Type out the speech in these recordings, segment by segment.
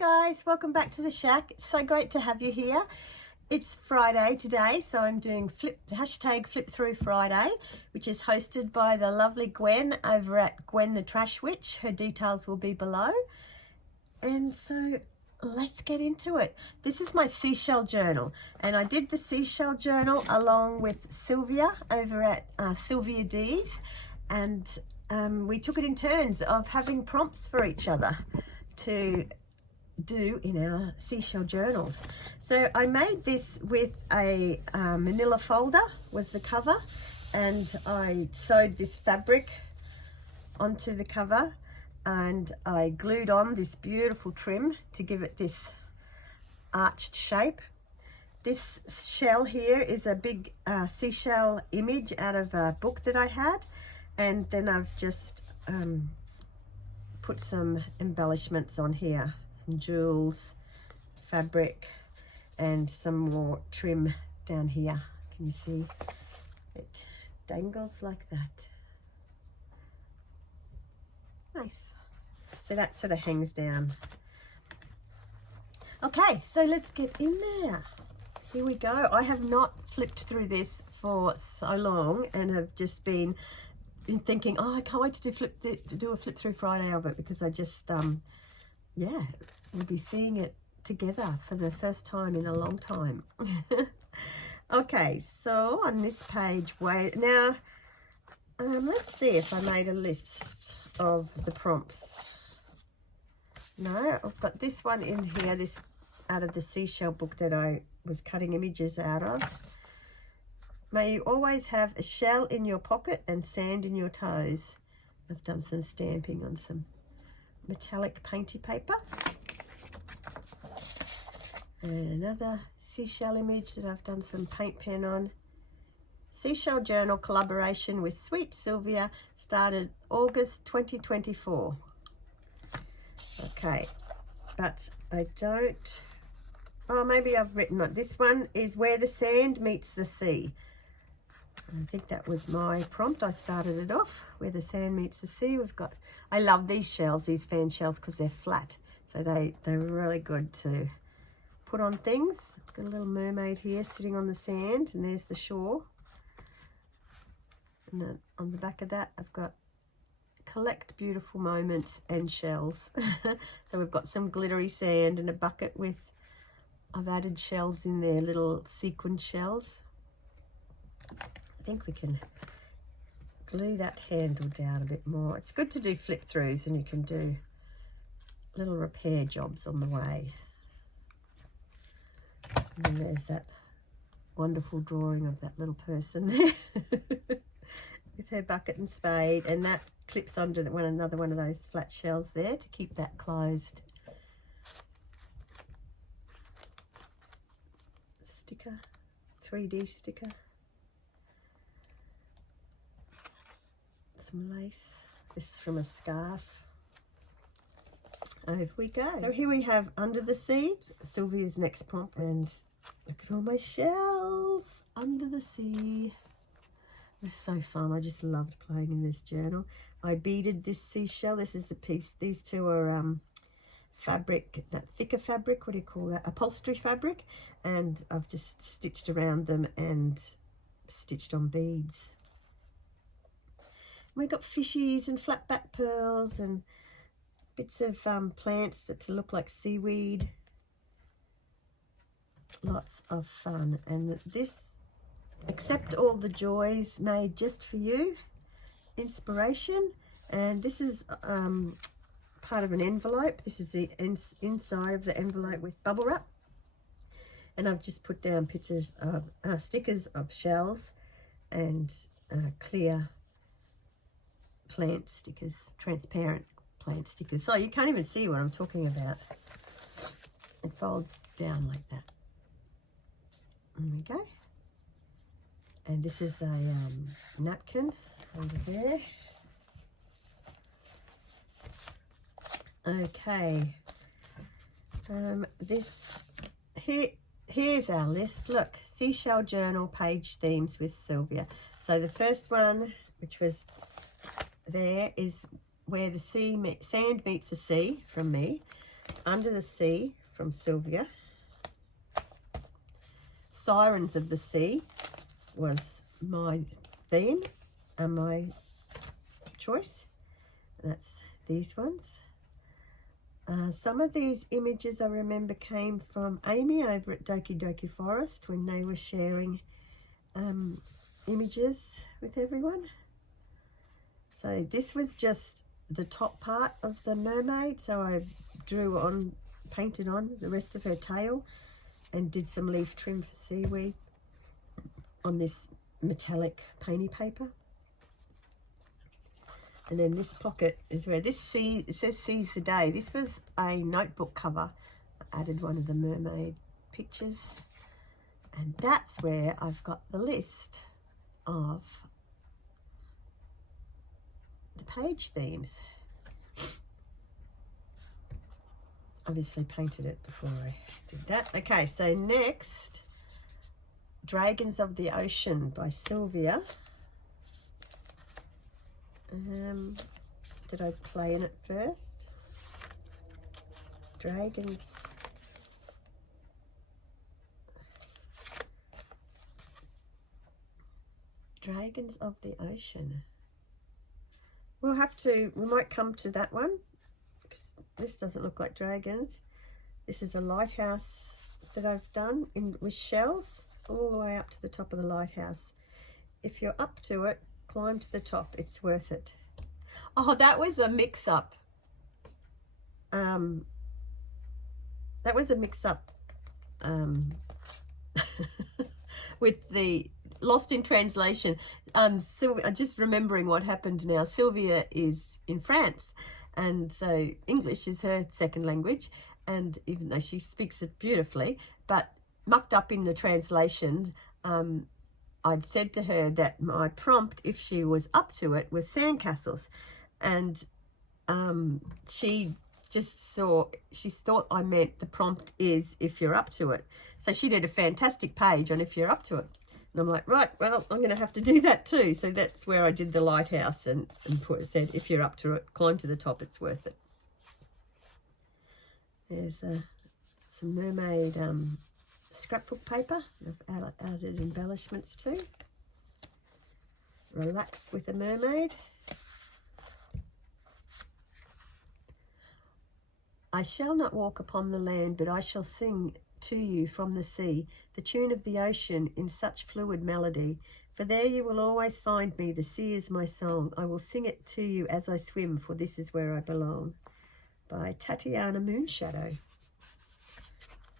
guys, welcome back to the shack. It's so great to have you here. It's Friday today, so I'm doing hashtag Flip Through Friday, which is hosted by the lovely Gwen over at Gwen the Trash Witch. Her details will be below. And so let's get into it. This is my Seashell Journal, and I did the Seashell Journal along with Sylvia over at Sylvia D's, and we took it in turns of having prompts for each other to do in our Seashell journals. So I made this with a manila folder was the cover, and I sewed this fabric onto the cover, and I glued on this beautiful trim to give it this arched shape. This shell here is a big seashell image out of a book that I had, and then I've just put some embellishments on here, some jewels, fabric, and some more trim down here. Can you see? It dangles like that. Nice. So that sort of hangs down. Okay, so let's get in there. Here we go. I have not flipped through this for so long and have just been thinking, oh, I can't wait to do a flip through Friday of it, because I just yeah, we'll be seeing it together for the first time in a long time. Okay, so on this page, now let's see if I made a list of the prompts. No, I've got this one in here, this out of the Seashell book that I was cutting images out of. May you always have a shell in your pocket and sand in your toes. I've done some stamping on some metallic painty paper. And another seashell image that I've done some paint pen on. Seashell Journal collaboration with Sweet Sylvia started August 2024. Okay, but I don't, oh, maybe I've written it. This one is Where the Sand Meets the Sea. I think that was my prompt. I started it off, Where the Sand Meets the Sea. We've got, I love these shells, these fan shells, because they're flat. So they're really good to put on things. I've got a little mermaid here sitting on the sand, and there's the shore. And then on the back of that, I've got collect beautiful moments and shells. So we've got some glittery sand and a bucket with, I've added shells in there, little sequin shells. I think we can glue that handle down a bit more. It's good to do flip throughs, and you can do little repair jobs on the way. And then there's that wonderful drawing of that little person there with her bucket and spade, and that clips onto another one of those flat shells there to keep that closed. Sticker, 3D sticker. Some lace. This is from a scarf. Over we go. So here we have Under the Sea, Sylvia's next prompt, and look at all my shells under the sea. It was so fun. I just loved playing in this journal. I beaded this seashell. This is a piece. These two are fabric, that thicker fabric, what do you call that? Upholstery fabric. And I've just stitched around them and stitched on beads. We've got fishies and flat back pearls and bits of plants that to look like seaweed. Lots of fun. And this, accept all the joys made just for you, inspiration. And this is part of an envelope. This is the inside of the envelope with bubble wrap. And I've just put down pictures of stickers of shells and clear plant stickers, transparent plant stickers. So you can't even see what I'm talking about. It folds down like that. There we go. And this is a napkin under there. Okay. Here's our list. Look, Seashell Journal page themes with Sylvia. So the first one, which was there, is Where the Sand Meets the Sea from me. Under the Sea from Sylvia. Sirens of the Sea was my theme and my choice. That's these ones. Some of these images I remember came from Amy over at Doki Doki Forest when they were sharing images with everyone. So this was just the top part of the mermaid, so I painted on the rest of her tail and did some leaf trim for seaweed on this metallic painty paper. And then this pocket is where it says Seize the Day. This was a notebook cover. I added one of the mermaid pictures. And that's where I've got the list of the page themes. Obviously painted it before I did that. Okay, so next, Dragons of the Ocean by Sylvia. Did I play in it first? Dragons of the Ocean. We might come to that one, because this doesn't look like dragons. This is a lighthouse that I've done with shells all the way up to the top of the lighthouse. If you're up to it, climb to the top. It's worth it. Oh, that was a mix-up. With the Lost in Translation. Sylvia, just remembering what happened now. Sylvia is in France, and so English is her second language, and even though she speaks it beautifully, but mucked up in the translation, I'd said to her that my prompt, if she was up to it, was sandcastles, and she thought I meant the prompt is if you're up to it. So she did a fantastic page on if you're up to it. And I'm like, right, well, I'm going to have to do that too. So that's where I did the lighthouse and said, if you're up to it, climb to the top, it's worth it. There's some mermaid scrapbook paper. I've added embellishments too. Relax with a Mermaid. I shall not walk upon the land, but I shall sing to you from the sea, the tune of the ocean in such fluid melody. For there you will always find me, the sea is my song. I will sing it to you as I swim, for this is where I belong. By Tatiana Moonshadow.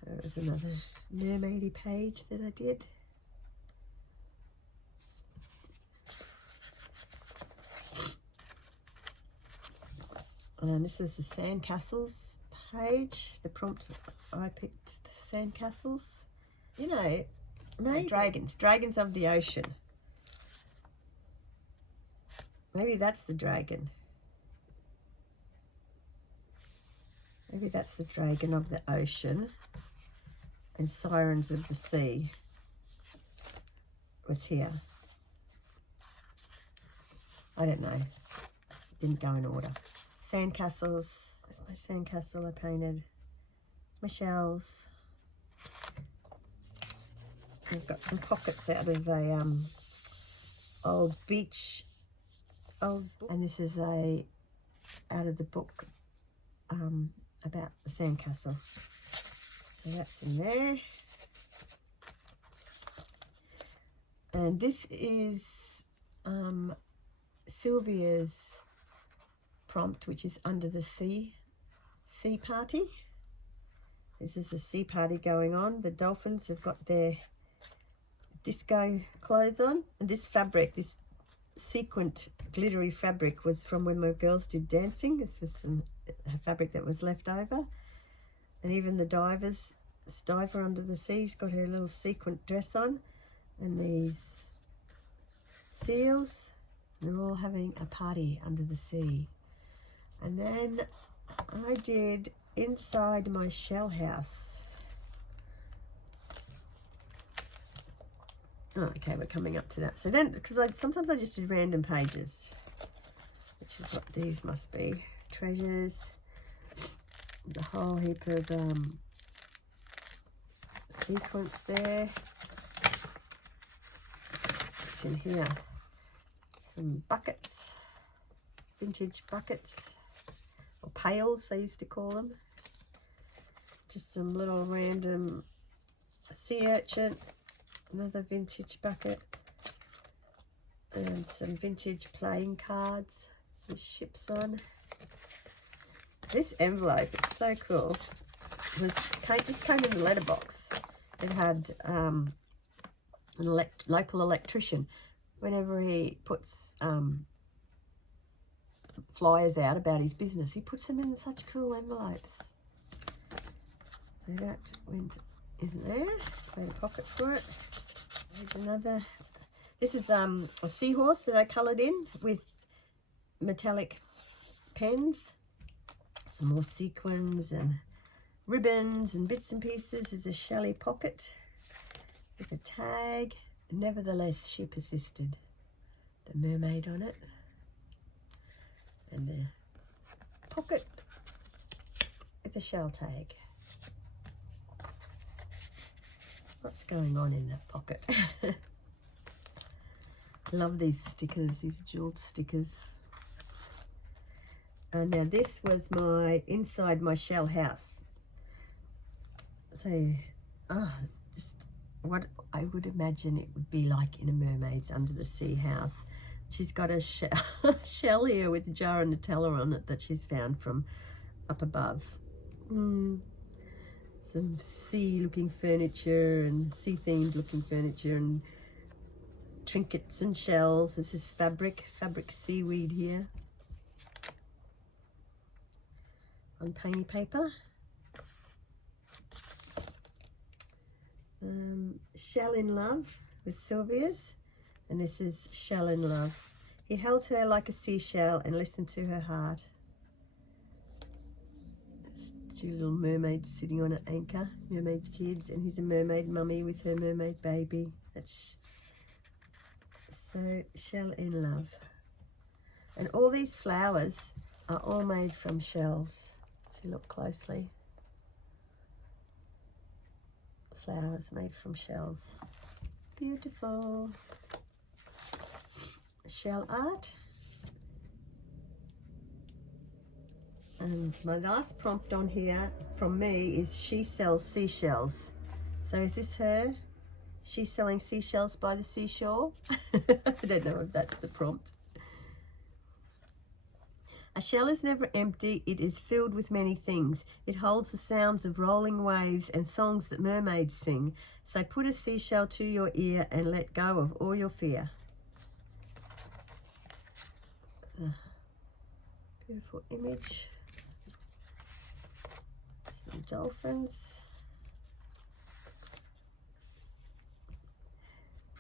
There was another mermaidy page that I did. And this is the sandcastles page. The prompt, I picked sandcastles. You know, maybe dragons of the ocean. Maybe that's the dragon. Maybe that's the dragon of the ocean. And Sirens of the Sea was here. I don't know. Didn't go in order. Sandcastles. That's my sandcastle I painted. My shells. I've got some pockets out of a old beach. And this is out of the book about the sandcastle. So that's in there. And this is Sylvia's prompt, which is under the sea party. This is a sea party going on. The dolphins have got their disco clothes on. And this fabric, this sequined glittery fabric, was from when my girls did dancing. This was some fabric that was left over. And even the diver under the sea's got her little sequined dress on. And these seals, they're all having a party under the sea. And then I did inside my shell house. Oh, okay, we're coming up to that. So then, because sometimes I just did random pages, which is what these must be. Treasures. The whole heap of sequence there. What's in here? Some buckets, vintage buckets, or pails they used to call them. Just some little random sea urchin, another vintage bucket, and some vintage playing cards with ships on. This envelope, it's so cool. Just came in the letterbox. It had an local electrician. Whenever he puts flyers out about his business, he puts them in such cool envelopes. So that went in there. Made a pocket for it. Here's another. This is a seahorse that I coloured in with metallic pens. Some more sequins and ribbons and bits and pieces. There's a Shelley pocket with a tag. Nevertheless, she persisted. The mermaid on it. And a pocket with a shell tag. What's going on in that pocket? Love these stickers, these jeweled stickers. Now this was inside my shell house. So, it's just what I would imagine it would be like in a mermaid's under the sea house. She's got a shell here with a jar of Nutella on it that she's found from up above. Some sea-looking furniture and sea-themed looking furniture and trinkets and shells. This is fabric seaweed here. On painty paper. Shell in Love with Sylvia's, and this is Shell in Love. He held her like a seashell and listened to her heart. This two little mermaids sitting on an anchor, mermaid kids, and here's a mermaid mummy with her mermaid baby. That's so Shell in Love. And all these flowers are all made from shells. If you look closely. Flowers made from shells. Beautiful. Shell art. And my last prompt on here from me is she sells seashells. So is this her? She's selling seashells by the seashore? I don't know if that's the prompt. A shell is never empty, it is filled with many things. It holds the sounds of rolling waves and songs that mermaids sing. So put a seashell to your ear and let go of all your fear. Beautiful image. Some dolphins.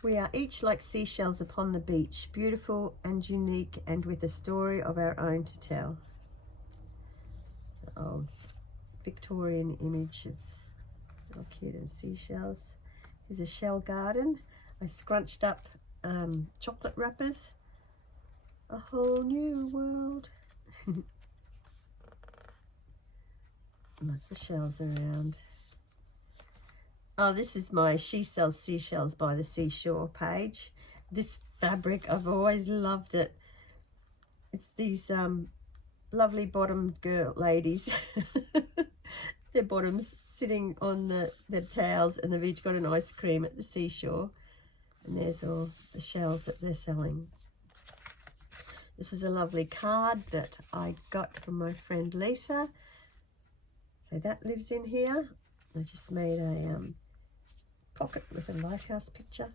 We are each like seashells upon the beach, beautiful and unique and with a story of our own to tell. The old Victorian image of little kid and seashells. Here's a shell garden. I scrunched up chocolate wrappers. A whole new world. Lots of shells around. Oh, this is my She Sells Seashells by the Seashore page. This fabric, I've always loved it. It's these lovely bottomed ladies. Their bottoms sitting on the towels, and they've each got an ice cream at the seashore. And there's all the shells that they're selling. This is a lovely card that I got from my friend Lisa. So that lives in here. I just made a pocket with a lighthouse picture.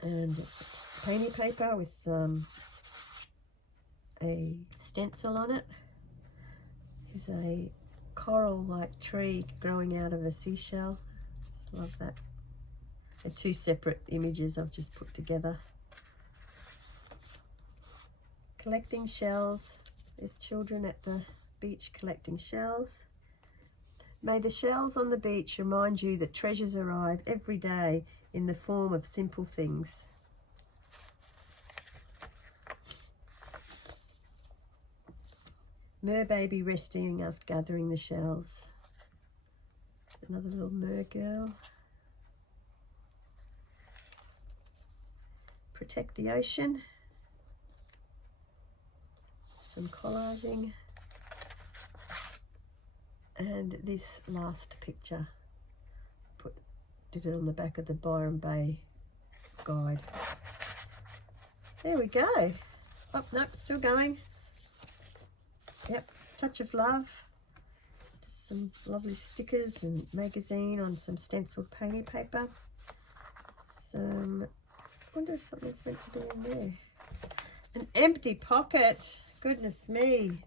And just painty paper with a stencil on it. There's a coral-like tree growing out of a seashell. Just love that. They're two separate images I've just put together. Collecting shells. There's children at the beach collecting shells. May the shells on the beach remind you that treasures arrive every day in the form of simple things. mer baby resting after gathering the shells. Another little mer girl. Protect the ocean. Some collaging. And this last picture, did it on the back of the Byron Bay guide. There we go. Oh, nope, still going. Yep, touch of love. Just some lovely stickers and magazine on some stenciled painting paper. Some, I wonder if something's meant to be in there. An empty pocket. Goodness me.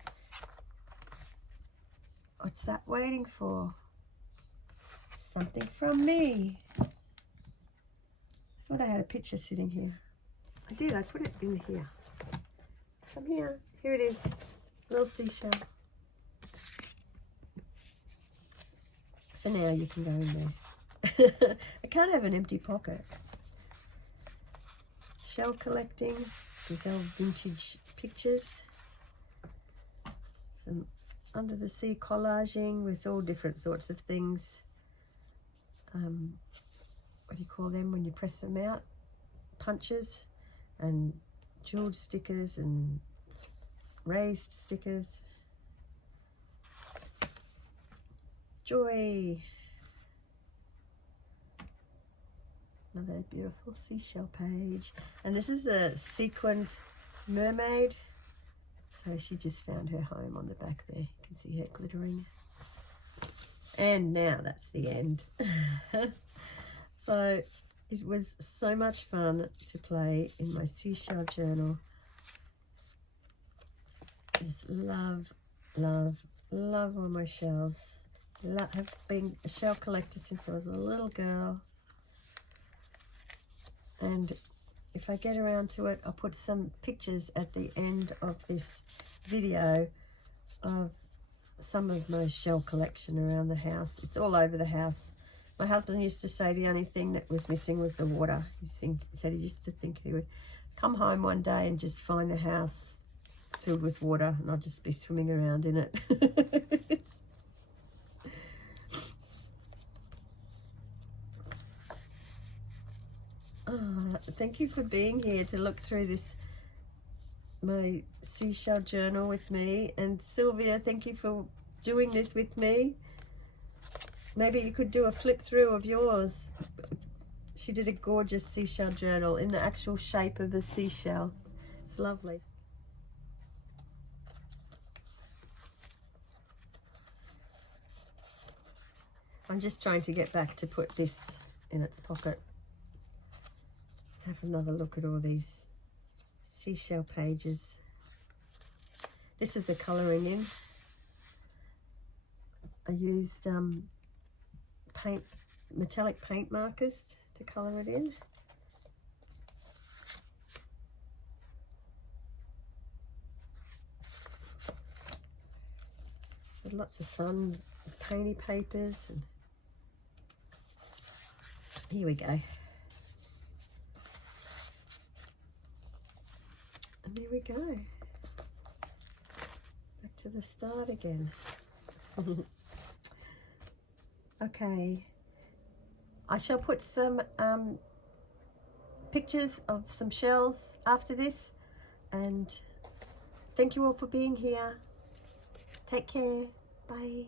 What's that waiting for? Something from me. I thought I had a picture sitting here. I did, I put it in here. Come here. Here it is. Little seashell. For now, you can go in there. I can't have an empty pocket. Shell collecting. These old vintage pictures. Some under the sea collaging with all different sorts of things. What do you call them when you press them out? Punches and jeweled stickers and raised stickers. Joy. Another beautiful seashell page. And this is a sequined mermaid. So she just found her home on the back there. You can see her glittering. And now that's the end. So it was so much fun to play in my Seashell Journal. Just love, love, love all my shells. Have been a shell collector since I was a little girl. And if I get around to it, I'll put some pictures at the end of this video of some of my shell collection around the house. It's all over the house. My husband used to say the only thing that was missing was the water. He said he used to think he would come home one day and just find the house filled with water and I'd just be swimming around in it. Thank you for being here to look through this, my Seashell Journal with me. And Sylvia, thank you for doing this with me. Maybe you could do a flip through of yours. She did a gorgeous Seashell Journal in the actual shape of a seashell. It's lovely. I'm just trying to get back to put this in its pocket. Have another look at all these seashell pages. This is a colouring in. I used metallic paint markers to colour it in. Had lots of fun with painty papers. And here we go. And there we go. Back to the start again. Okay. I shall put some pictures of some shells after this. And thank you all for being here. Take care. Bye.